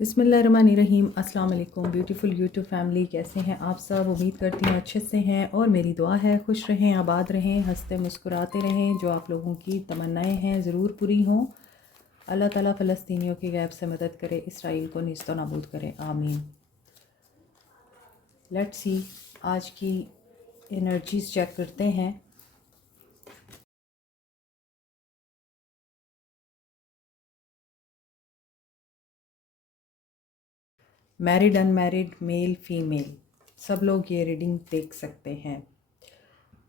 बिस्मिल्लाहिर्रहमानिर्रहीम। अस्सलाम वालेकुम ब्यूटीफुल यूट्यूब फैमिली, कैसे हैं आप सब? उम्मीद करती हूँ अच्छे से हैं और मेरी दुआ है खुश रहें, आबाद रहें, हंसते मुस्कुराते रहें। जो आप लोगों की तमन्नाएं हैं ज़रूर पूरी हों। अल्लाह ताला फ़लस्तीनियों की गैब से मदद करे, इसराइल को निस्तो नाबूद करे, आमीन। लेट्स सी आज की एनर्जीज़ चेक करते हैं। मैरिड अनमैरिड, मेल फीमेल, सब लोग ये रीडिंग देख सकते हैं।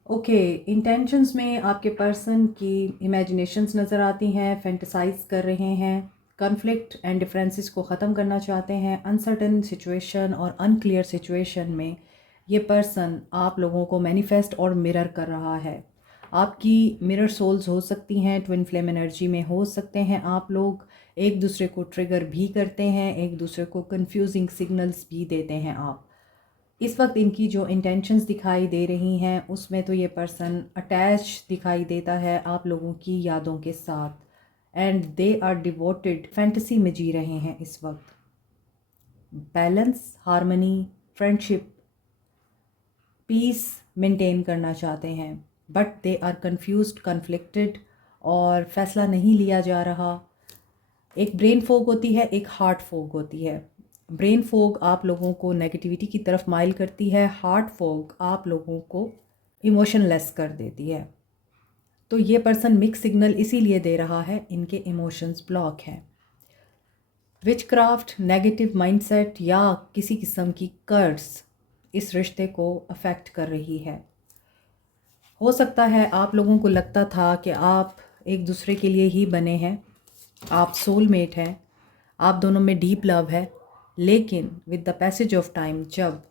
ओके, इंटेंशंस में आपके पर्सन की इमेजिनेशंस नज़र आती हैं, फैंटसाइज कर रहे हैं, कॉन्फ्लिक्ट एंड डिफरेंसेस को ख़त्म करना चाहते हैं। अनसर्टन सिचुएशन और अनक्लियर सिचुएशन में ये पर्सन आप लोगों को मैनिफेस्ट और मिरर कर रहा है। आपकी मिरर सोल्स हो सकती हैं, ट्विन फ्लेम एनर्जी में हो सकते हैं आप लोग। एक दूसरे को ट्रिगर भी करते हैं, एक दूसरे को कंफ्यूजिंग सिग्नल्स भी देते हैं आप। इस वक्त इनकी जो इंटेंशंस दिखाई दे रही हैं उसमें तो ये पर्सन अटैच दिखाई देता है आप लोगों की यादों के साथ, and they are devoted, fantasy में जी रहे हैं इस वक्त। Balance, harmony, friendship, peace maintain करना चाहते हैं, but they are confused, conflicted और फैसला नहीं लिया जा रहा। एक ब्रेन फोग होती है, एक हार्ट फोग होती है। ब्रेन फोग आप लोगों को नेगेटिविटी की तरफ माइल करती है, हार्ट फोग आप लोगों को इमोशनलेस कर देती है। तो ये पर्सन मिक्स सिग्नल इसीलिए दे रहा है, इनके इमोशंस ब्लॉक हैं। विचक्राफ्ट, नेगेटिव माइंडसेट या किसी किस्म की कर्स इस रिश्ते को अफेक्ट कर रही है। हो सकता है आप लोगों को लगता था कि आप एक दूसरे के लिए ही बने हैं, आप सोलमेट हैं, आप दोनों में डीप लव है, लेकिन with the passage of time जब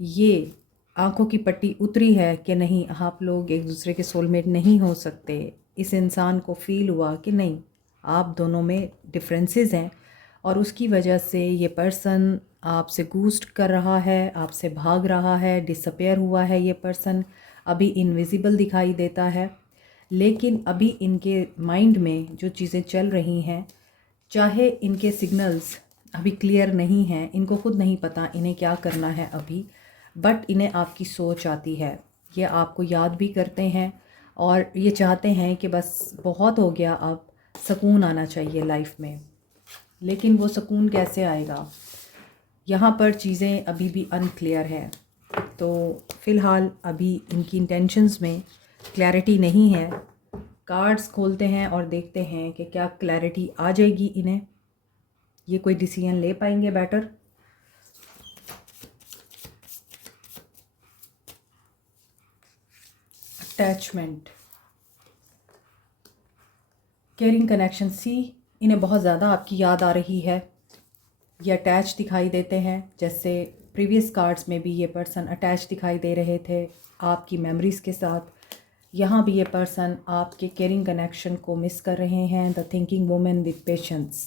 ये आंखों की पट्टी उतरी है कि नहीं, आप लोग एक दूसरे के सोलमेट नहीं हो सकते, इस इंसान को फील हुआ कि नहीं, आप दोनों में डिफरेंसेस हैं और उसकी वजह से ये पर्सन आपसे गूस्ट कर रहा है, आपसे भाग रहा है, डिसअपेयर हुआ है। ये पर्सन अभी इनविजिबल दिखाई देता है, लेकिन अभी इनके माइंड में जो चीज़ें चल रही हैं, चाहे इनके सिग्नल्स अभी क्लियर नहीं हैं, इनको खुद नहीं पता इन्हें क्या करना है अभी, बट इन्हें आपकी सोच आती है। ये आपको याद भी करते हैं और ये चाहते हैं कि बस बहुत हो गया, अब सुकून आना चाहिए लाइफ में। लेकिन वो सुकून कैसे आएगा? यहाँ पर चीज़ें अभी भी अनक्लियर है। तो फ़िलहाल अभी इनकी इंटेंशंस में क्लैरिटी नहीं है। कार्ड्स खोलते हैं और देखते हैं कि क्या क्लैरिटी आ जाएगी इन्हें, ये कोई डिसीजन ले पाएंगे बेटर। अटैचमेंट, केयरिंग कनेक्शन, सी इन्हें बहुत ज़्यादा आपकी याद आ रही है। ये अटैच दिखाई देते हैं, जैसे प्रीवियस कार्ड्स में भी ये पर्सन अटैच दिखाई दे रहे थे आपकी मेमोरीज़ के साथ। यहाँ भी ये पर्सन आपके केयरिंग कनेक्शन को मिस कर रहे हैं। The thinking women with patience.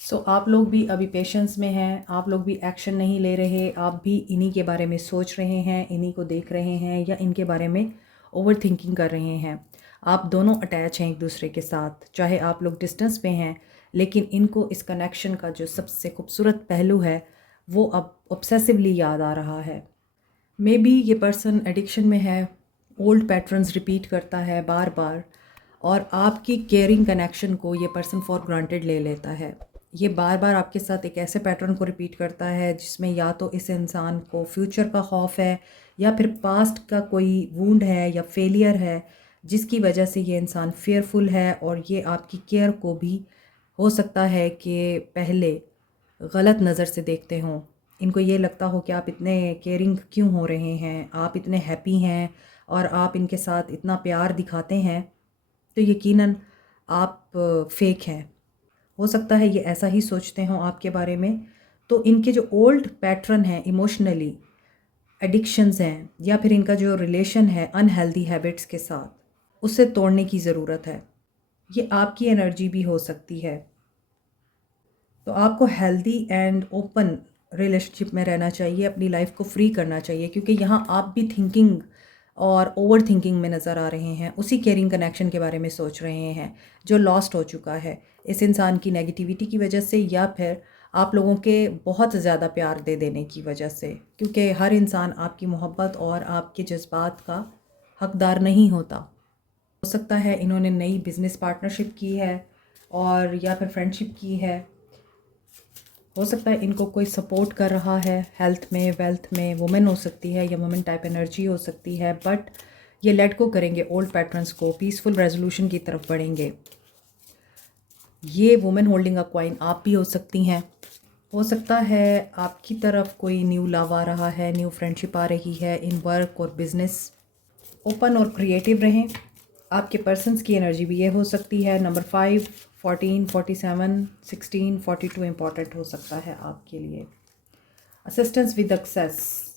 So आप लोग भी अभी पेशेंस में हैं, आप लोग भी एक्शन नहीं ले रहे, आप भी इन्हीं के बारे में सोच रहे हैं, इन्हीं को देख रहे हैं या इनके बारे में ओवर थिंकिंग कर रहे हैं। आप दोनों अटैच हैं एक दूसरे के साथ, चाहे आप लोग डिस्टेंस पे हैं, लेकिन इनको इस कनेक्शन का जो सबसे खूबसूरत पहलू है वो अब ऑब्सेसिवली याद आ रहा है। मे बी ये पर्सन एडिक्शन में है, ओल्ड पैटर्न्स रिपीट करता है बार बार, और आपकी केयरिंग कनेक्शन को ये पर्सन फॉर ग्रांटेड ले लेता है। ये बार बार आपके साथ एक ऐसे पैटर्न को रिपीट करता है जिसमें या तो इस इंसान को फ्यूचर का खौफ है या फिर पास्ट का कोई वूंड है या फेलियर है, जिसकी वजह से ये इंसान फेयरफुल है। और ये आपकी केयर को भी हो सकता है कि पहले गलत नज़र से देखते हों। इनको ये लगता हो कि आप इतने केयरिंग क्यों हो रहे हैं, आप इतने हैप्पी हैं और आप इनके साथ इतना प्यार दिखाते हैं, तो यकीनन आप फेक हैं। हो सकता है ये ऐसा ही सोचते हों आपके बारे में। तो इनके जो ओल्ड पैटर्न हैं, इमोशनली एडिक्शंस हैं, या फिर इनका जो रिलेशन है अनहेल्दी हैबिट्स के साथ, उसे तोड़ने की ज़रूरत है। ये आपकी एनर्जी भी हो सकती है। तो आपको हेल्दी एंड ओपन रिलेशनशिप में रहना चाहिए, अपनी लाइफ को फ्री करना चाहिए, क्योंकि यहाँ आप भी थिंकिंग और ओवर थिंकिंग में नज़र आ रहे हैं। उसी केयरिंग कनेक्शन के बारे में सोच रहे हैं जो लॉस्ट हो चुका है इस इंसान की नेगेटिविटी की वजह से, या फिर आप लोगों के बहुत ज़्यादा प्यार दे देने की वजह से, क्योंकि हर इंसान आपकी मोहब्बत और आपके जज्बात का हकदार नहीं होता। हो सकता है इन्होंने नई बिज़नेस पार्टनरशिप की है और या फिर फ्रेंडशिप की है। हो सकता है इनको कोई सपोर्ट कर रहा है हेल्थ में, वेल्थ में, वुमेन हो सकती है या वुमेन टाइप एनर्जी हो सकती है, बट ये लेट गो करेंगे ओल्ड पैटर्न्स को, पीसफुल रेजोल्यूशन की तरफ बढ़ेंगे। ये वुमेन होल्डिंग अ कॉइन आप भी हो सकती हैं। हो सकता है आपकी तरफ कोई न्यू लव आ रहा है, न्यू फ्रेंडशिप आ रही है इन वर्क और बिजनेस। ओपन और क्रिएटिव रहें। आपके पर्सन्स की एनर्जी भी ये हो सकती है। नंबर 5, 14, 47, 16, 42 इंपॉर्टेंट हो सकता है आपके लिए। असिस्टेंस विद सक्सेस,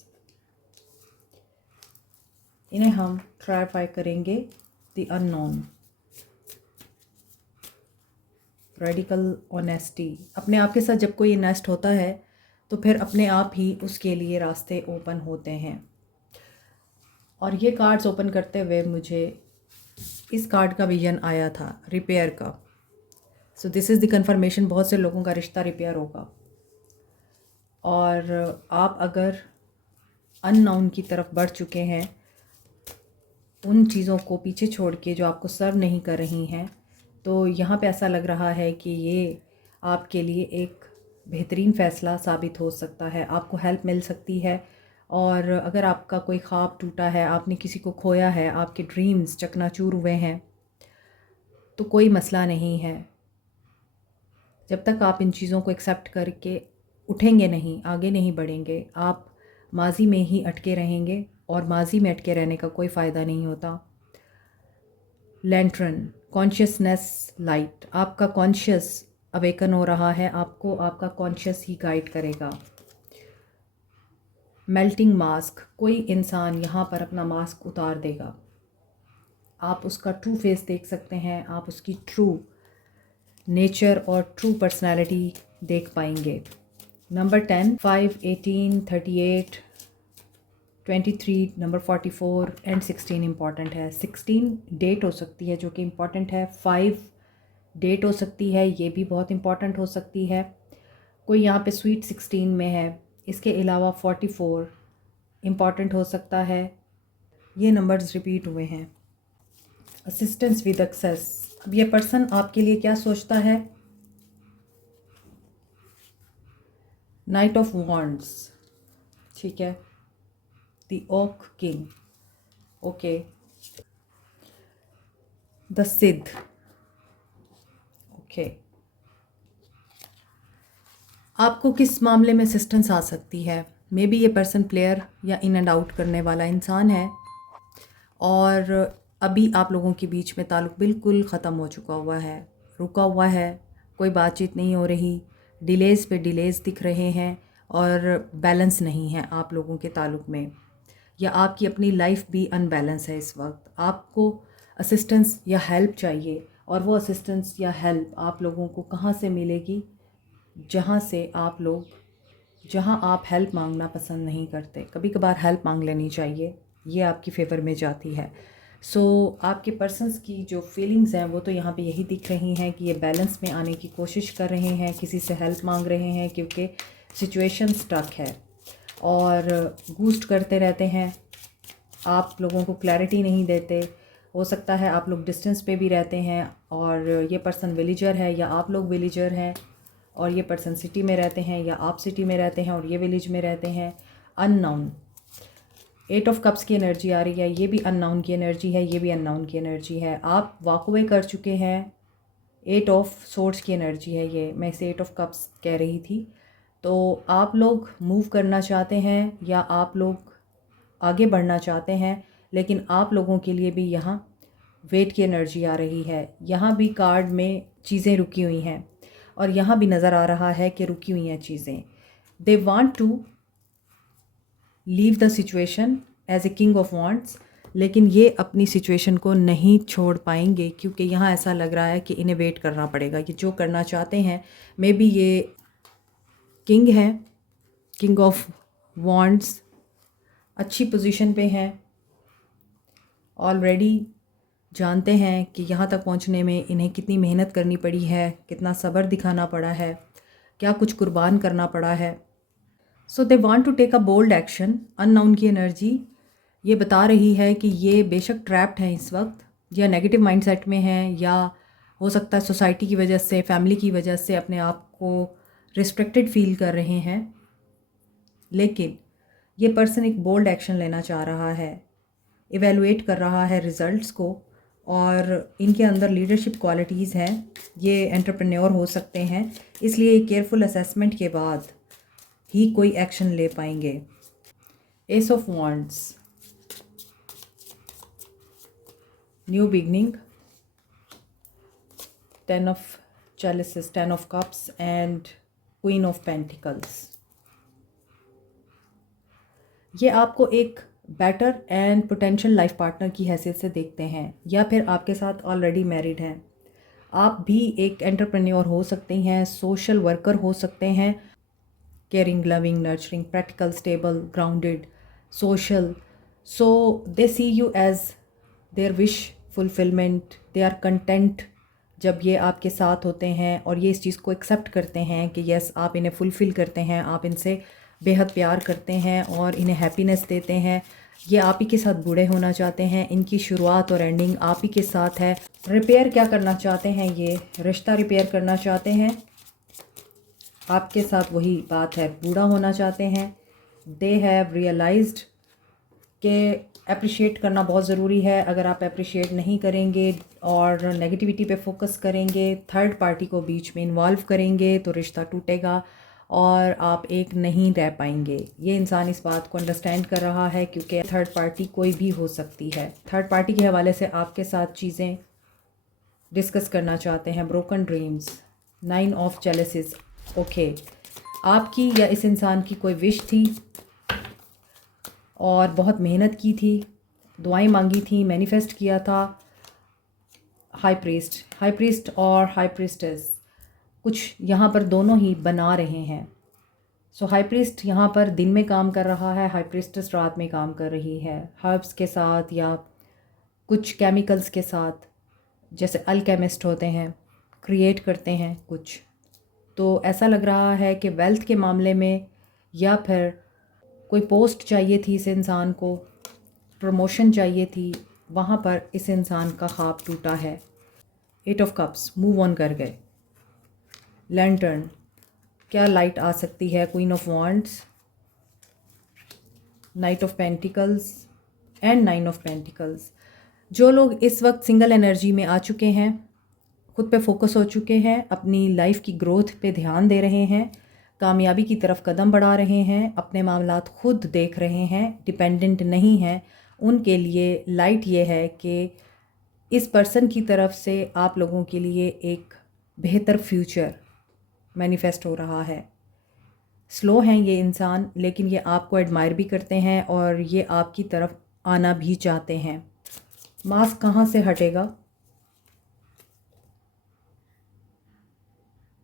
इन्हें हम क्लैरिफाई करेंगे। द अननोन, रेडिकल ऑनेस्टी, अपने आप के साथ जब कोई नेस्ट होता है तो फिर अपने आप ही उसके लिए रास्ते ओपन होते हैं। और ये कार्ड्स ओपन करते हुए मुझे इस कार्ड का विजन आया था, रिपेयर का। So this is the confirmation, बहुत से लोगों का रिश्ता रिपेयर होगा। और आप अगर अननोन की तरफ बढ़ चुके हैं, उन चीज़ों को पीछे छोड़ के जो आपको सर्व नहीं कर रही हैं, तो यहाँ पे ऐसा लग रहा है कि ये आपके लिए एक बेहतरीन फ़ैसला साबित हो सकता है। आपको हेल्प मिल सकती है। और अगर आपका कोई ख्वाब टूटा है, आपने किसी को खोया है, आपके ड्रीम्स चकनाचूर हुए हैं, तो कोई मसला नहीं है। जब तक आप इन चीज़ों को एक्सेप्ट करके उठेंगे नहीं, आगे नहीं बढ़ेंगे, आप माजी में ही अटके रहेंगे और माजी में अटके रहने का कोई फ़ायदा नहीं होता। लैंटर्न, कॉन्शियसनेस लाइट, आपका कॉन्शियस अवेकन हो रहा है, आपको आपका कॉन्शियस ही गाइड करेगा। मेल्टिंग मास्क, कोई इंसान यहाँ पर अपना मास्क उतार देगा, आप उसका ट्रू फेस देख सकते हैं, आप उसकी ट्रू नेचर और ट्रू पर्सनालिटी देख पाएंगे। नंबर 10, 5, 18, 38, 23, नंबर 44 एंड 16 इम्पॉर्टेंट है। 16 डेट हो सकती है जो कि इम्पॉर्टेंट है। 5 डेट हो सकती है, ये भी बहुत इम्पॉर्टेंट हो सकती है। कोई यहाँ पे स्वीट 16 में है। इसके अलावा 44 इम्पॉर्टेंट हो सकता है। ये नंबर्स रिपीट हुए हैं। असिस्टेंस विद सक्सेस, अब ये पर्सन आपके लिए क्या सोचता है। नाइट ऑफ वॉन्ड्स, ठीक है। The oak king, okay. The सिद्ध, ओके। आपको किस मामले में असिस्टेंस आ सकती है। मे बी ये पर्सन प्लेयर या इन एंड आउट करने वाला इंसान है और अभी आप लोगों के बीच में ताल्लुक़ बिल्कुल ख़त्म हो चुका हुआ है, रुका हुआ है, कोई बातचीत नहीं हो रही, डिलेज़ पे डिलेज़ दिख रहे हैं और बैलेंस नहीं है आप लोगों के ताल्लुक़ में, या आपकी अपनी लाइफ भी अनबैलेंस है इस वक्त। आपको असिस्टेंस या हेल्प चाहिए और वो असिस्टेंस या हेल्प आप लोगों को कहाँ से मिलेगी, जहाँ आप हेल्प मांगना पसंद नहीं करते। कभी कभार हेल्प मांग लेनी चाहिए, ये आपकी फेवर में जाती है। आपके पर्सन्स की जो फीलिंग्स हैं वो तो यहाँ पे यही दिख रही हैं कि ये बैलेंस में आने की कोशिश कर रहे हैं, किसी से हेल्प मांग रहे हैं क्योंकि सिचुएशन स्टक है और बूस्ट करते रहते हैं, आप लोगों को क्लैरिटी नहीं देते। हो सकता है आप लोग डिस्टेंस पे भी रहते हैं और ये पर्सन विलेजर है या आप लोग विलेजर हैं, और ये पर्सन सिटी में रहते हैं या आप सिटी में रहते हैं और ये विलेज में रहते हैं। अननोन, 8 ऑफ कप्स की एनर्जी आ रही है, ये भी अननोन की एनर्जी है, ये भी अननोन की एनर्जी है। आप वॉक अवे कर चुके हैं। 8 ऑफ सोर्ड्स की एनर्जी है ये, मैं इसे 8 ऑफ कप्स कह रही थी। तो आप लोग मूव करना चाहते हैं या आप लोग आगे बढ़ना चाहते हैं, लेकिन आप लोगों के लिए भी यहाँ वेट की एनर्जी आ रही है। यहाँ भी कार्ड में चीज़ें रुकी हुई हैं और यहाँ भी नज़र आ रहा है कि रुकी हुई हैं चीज़ें। They want to leave the situation as a king of wants, लेकिन ये अपनी सिचुएशन को नहीं छोड़ पाएंगे क्योंकि यहाँ ऐसा लग रहा है कि इन्हें वेट करना पड़ेगा। ये जो करना चाहते हैं, मे बी ये किंग है, किंग ऑफ वांट्स, अच्छी पोजीशन पे हैं, ऑलरेडी जानते हैं कि यहाँ तक पहुँचने में इन्हें कितनी मेहनत करनी पड़ी है, कितना सब्र दिखाना पड़ा है। क्या कुछ कुर्बान करना पड़ा है। So they want to take a bold action. Unknown की एनर्जी ये बता रही है कि ये बेशक ट्रैप्ड हैं इस वक्त, या नेगेटिव माइंडसेट में हैं, या हो सकता है सोसाइटी की वजह से, फैमिली की वजह से अपने आप को रिस्ट्रिक्टेड फील कर रहे हैं। लेकिन ये पर्सन एक बोल्ड एक्शन लेना चाह रहा है, इवेलुएट कर रहा है रिजल्ट्स को, और इनके अंदर लीडरशिप क्वालिटीज़ हैं। ये एंटरप्रेन्योर हो सकते हैं, इसलिए केयरफुल असेसमेंट के बाद ही कोई एक्शन ले पाएंगे। Ace of wands, new beginning, 10 of chalices, 10 of cups and queen of pentacles. ये आपको एक better and potential life partner की हैसियत से देखते हैं, या फिर आपके साथ ऑलरेडी मैरिड हैं। आप भी एक एंटरप्रेन्योर हो सकते हैं, सोशल वर्कर हो सकते हैं, caring, loving, nurturing, practical, stable, grounded, social. So they see you as their wish fulfilment. They are content जब ये आपके साथ होते हैं, और ये इस चीज़ को एक्सेप्ट करते हैं कि यस, आप इन्हें फुलफ़िल करते हैं, आप इनसे बेहद प्यार करते हैं और इन्हें हैप्पीनेस देते हैं। ये आप ही के साथ बूढ़े होना चाहते हैं, इनकी शुरुआत और एंडिंग आप ही के साथ है। रिपेयर क्या करना चाहते हैं? ये रिश्ता रिपेयर करना चाहते हैं, आपके साथ वही बात है, बूढ़ा होना चाहते हैं। दे हैव रियलाइज्ड कि अप्रिशिएट करना बहुत ज़रूरी है। अगर आप अप्रिशिएट नहीं करेंगे और नेगेटिविटी पे फोकस करेंगे, थर्ड पार्टी को बीच में इन्वॉल्व करेंगे, तो रिश्ता टूटेगा और आप एक नहीं रह पाएंगे। ये इंसान इस बात को अंडरस्टैंड कर रहा है, क्योंकि थर्ड पार्टी कोई भी हो सकती है। थर्ड पार्टी के हवाले से आपके साथ चीज़ें डिस्कस करना चाहते हैं। Broken dreams, 9 of jealousies. Okay, आपकी या इस इंसान की कोई विश थी और बहुत मेहनत की थी, दुआएं मांगी थी, मैनिफेस्ट किया था। हाई प्रीस्ट और हाई प्रीस्टेस कुछ यहाँ पर दोनों ही बना रहे हैं। सो हाई प्रीस्ट यहाँ पर दिन में काम कर रहा है, हाई प्रीस्टेस रात में काम कर रही है, हर्ब्स के साथ या कुछ केमिकल्स के साथ, जैसे अल्केमिस्ट होते हैं, क्रिएट करते हैं कुछ। तो ऐसा लग रहा है कि वेल्थ के मामले में, या फिर कोई पोस्ट चाहिए थी इस इंसान को, प्रमोशन चाहिए थी, वहाँ पर इस इंसान का ख्वाब टूटा है। 8 ऑफ कप्स, मूव ऑन कर गए। लैंटर्न, क्या लाइट आ सकती है? Queen of wands, night of pentacles and 9 of pentacles. जो लोग इस वक्त सिंगल एनर्जी में आ चुके हैं, खुद पे फोकस हो चुके हैं, अपनी लाइफ की ग्रोथ पे ध्यान दे रहे हैं, कामयाबी की तरफ कदम बढ़ा रहे हैं, अपने मामलात खुद देख रहे हैं, डिपेंडेंट नहीं हैं, उनके लिए लाइट ये है कि इस पर्सन की तरफ से आप लोगों के लिए एक बेहतर फ्यूचर मैनिफेस्ट हो रहा है। स्लो हैं ये इंसान, लेकिन ये आपको एडमायर भी करते हैं और ये आपकी तरफ आना भी चाहते हैं। मास्क कहाँ से हटेगा?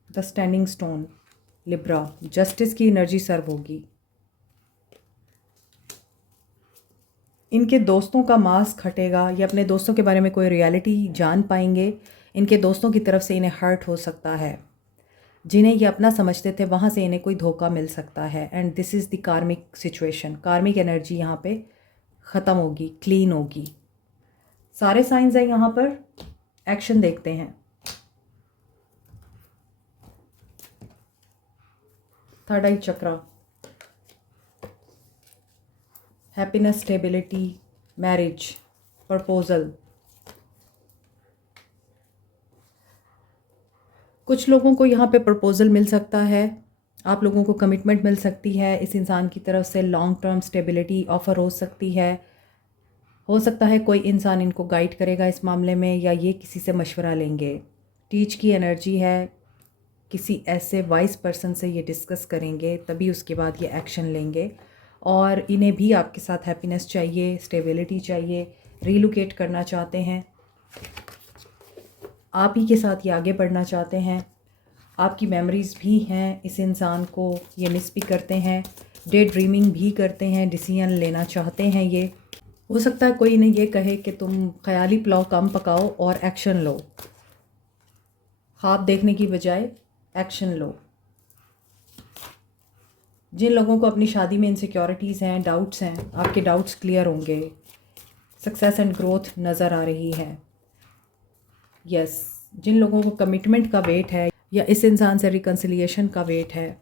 The standing stone, Libra, justice की एनर्जी सर्व होगी। इनके दोस्तों का मास्क हटेगा, ये अपने दोस्तों के बारे में कोई रियलिटी जान पाएंगे। इनके दोस्तों की तरफ से इन्हें हर्ट हो सकता है, जिन्हें ये अपना समझते थे वहाँ से इन्हें कोई धोखा मिल सकता है। एंड दिस इज़ द कार्मिक सिचुएशन। कार्मिक एनर्जी यहाँ पे ख़त्म होगी, क्लीन होगी। सारे साइंस हैं यहाँ पर, एक्शन देखते हैं। थर्ड आई चक्रा, हैप्पीनेस, स्टेबिलिटी, मैरिज, प्रपोजल। कुछ लोगों को यहाँ पे प्रपोज़ल मिल सकता है, आप लोगों को कमिटमेंट मिल सकती है, इस इंसान की तरफ से लॉन्ग टर्म स्टेबिलिटी ऑफ़र हो सकती है। हो सकता है कोई इंसान इनको गाइड करेगा इस मामले में, या ये किसी से मशवरा लेंगे। टीच की एनर्जी है, किसी ऐसे वाइस पर्सन से ये डिस्कस करेंगे, तभी उसके बाद ये एक्शन लेंगे। और इन्हें भी आपके साथ हैप्पीनेस चाहिए, स्टेबिलिटी चाहिए, रीलोकेट करना चाहते हैं, आप ही के साथ ये आगे बढ़ना चाहते हैं। आपकी मेमोरीज़ भी हैं इस इंसान को, ये मिस भी करते हैं, डे ड्रीमिंग भी करते हैं, डिसीजन लेना चाहते हैं। ये हो सकता है कोई इन्हें ये कहे कि तुम ख्याली पुलाव कम पकाओ और एक्शन लो, ख्वाब देखने की बजाय एक्शन लो। जिन लोगों को अपनी शादी में इनसिक्योरिटीज़ हैं, डाउट्स हैं, आपके डाउट्स क्लियर होंगे। सक्सेस एंड ग्रोथ नज़र आ रही है। यस, जिन लोगों को कमिटमेंट का वेट है या इस इंसान से रिकन्सिलिएशन का वेट है,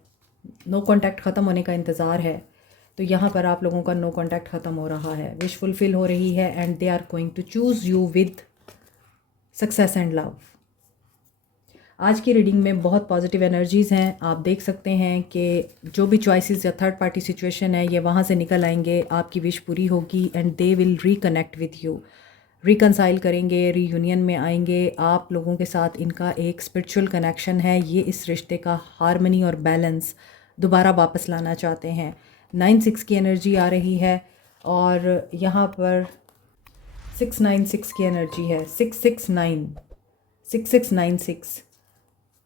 नो कॉन्टैक्ट ख़त्म होने का इंतज़ार है, तो यहाँ पर आप लोगों का नो कॉन्टैक्ट ख़त्म हो रहा है, विश फुलफिल हो रही है and they are going to choose you with success and love. आज की रीडिंग में बहुत पॉजिटिव एनर्जीज़ हैं। आप देख सकते हैं कि जो भी चॉइसेस या थर्ड पार्टी सिचुएशन है ये वहाँ से निकल आएंगे, आपकी विश पूरी होगी and they will reconnect with you, reconcile करेंगे, रीयूनियन में आएंगे। आप लोगों के साथ इनका एक स्पिरिचुअल कनेक्शन है, ये इस रिश्ते का हारमनी और बैलेंस दोबारा वापस लाना चाहते हैं। 9-6 की एनर्जी आ रही है और यहाँ पर 696 की एनर्जी है, 669 6696।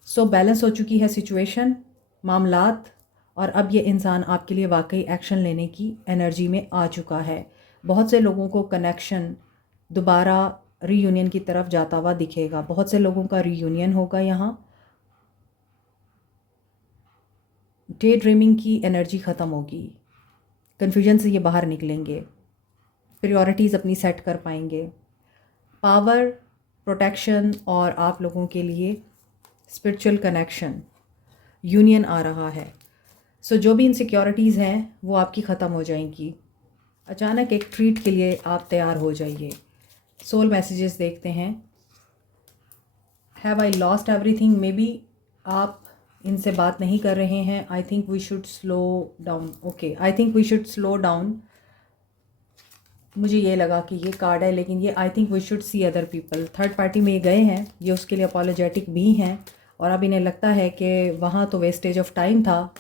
सो बैलेंस हो चुकी है सिचुएशन, मामलात, और अब ये इंसान आपके लिए वाकई एक्शन लेने की एनर्जी में आ चुका है। बहुत से लोगों को कनेक्शन दोबारा रीयूनियन की तरफ जाता हुआ दिखेगा, बहुत से लोगों का रीयूनियन होगा। यहाँ डे ड्रीमिंग की एनर्जी ख़त्म होगी, कन्फ्यूजन से ये बाहर निकलेंगे, प्रायोरिटीज़ अपनी सेट कर पाएंगे। पावर, प्रोटेक्शन और आप लोगों के लिए स्पिरिचुअल कनेक्शन, यूनियन आ रहा है। सो जो भी इनसिक्योरिटीज़ हैं वो आपकी ख़त्म हो जाएंगी। अचानक एक ट्रीट के लिए आप तैयार हो जाइए। सोल मैसेजेस देखते हैं। Have I lost everything, maybe आप इनसे बात नहीं कर रहे हैं। I think we should slow down. Okay, I think we should slow down. मुझे ये लगा कि ये कार्ड है, लेकिन ये I think we should see other people. Third party में ये गए हैं, ये उसके लिए अपॉलोजेटिक भी हैं और अब इन्हें लगता है कि वहाँ तो वेस्टेज ऑफ टाइम था,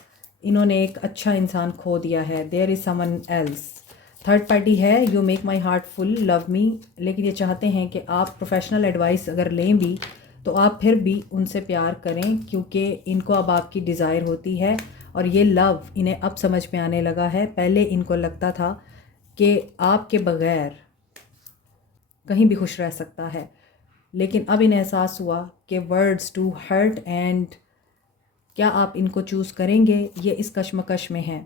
इन्होंने एक अच्छा इंसान खो दिया है। There is someone else. Third party है, you make my heart full, love me, लेकिन ये चाहते हैं कि आप प्रोफेशनल एडवाइस अगर लें भी तो आप फिर भी उनसे प्यार करें, क्योंकि इनको अब आपकी डिज़ायर होती है और ये लव इन्हें अब समझ में आने लगा है। पहले इनको लगता था कि आपके बग़ैर कहीं भी खुश रह सकता है, लेकिन अब इन्हें एहसास हुआ कि वर्ड्स टू हर्ट एंड क्या आप इनको चूज़ करेंगे, ये इस कश्मकश में है।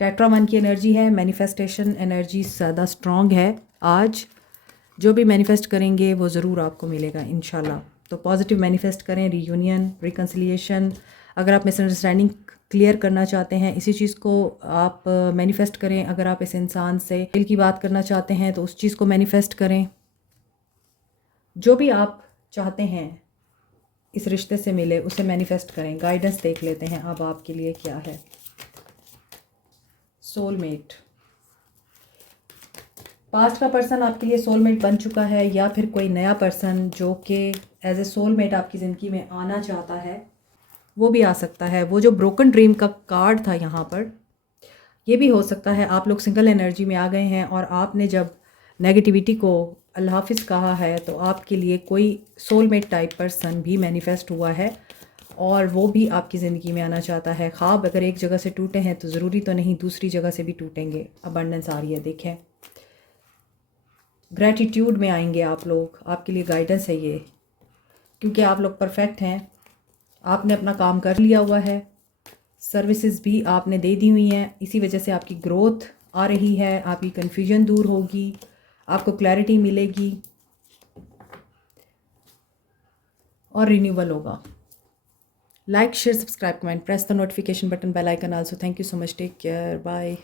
टेट्रामन की एनर्जी है, मैनिफेस्टेशन एनर्जी ज़्यादा स्ट्रॉन्ग है। आज जो भी मैनिफेस्ट करेंगे वो ज़रूर आपको मिलेगा इंशाल्लाह। तो पॉजिटिव मैनिफेस्ट करें, रीयूनियन, रिकन्सिलिएशन। अगर आप मिसअंडरस्टैंडिंग क्लियर करना चाहते हैं, इसी चीज़ को आप मैनिफेस्ट करें। अगर आप इस इंसान से दिल की बात करना चाहते हैं तो उस चीज़ को मैनिफेस्ट करें। जो भी आप चाहते हैं इस रिश्ते से मिले, उसे मैनिफेस्ट करें। गाइडेंस देख लेते हैं अब आपके लिए क्या है। सोलमेट, पास्ट का पर्सन आपके लिए सोलमेट बन चुका है या फिर कोई नया पर्सन जो कि एज ए सोलमेट आपकी ज़िंदगी में आना चाहता है वो भी आ सकता है। वो जो ब्रोकन ड्रीम का कार्ड था यहाँ पर, ये भी हो सकता है आप लोग सिंगल एनर्जी में आ गए हैं और आपने जब नेगेटिविटी को अल्लाह हाफिज़ कहा है तो आपके लिए कोई सोलमेट टाइप पर्सन भी मैनिफेस्ट हुआ है और वो भी आपकी ज़िंदगी में आना चाहता है। ख्वाब अगर एक जगह से टूटे हैं तो ज़रूरी तो नहीं दूसरी जगह से भी टूटेंगे। अबंडेंस आ रही है, देखें। ग्रैटिट्यूड में आएंगे आप लोग, आपके लिए गाइडेंस है ये, क्योंकि आप लोग परफेक्ट हैं। आपने अपना काम कर लिया हुआ है, सर्विसेज भी आपने दे दी हुई हैं, इसी वजह से आपकी ग्रोथ आ रही है, आपकी कन्फ्यूजन दूर होगी, आपको क्लैरिटी मिलेगी और रिन्यूअल होगा। Like, share, subscribe, comment, press the notification button, bell icon also. Thank you so much, take care, bye.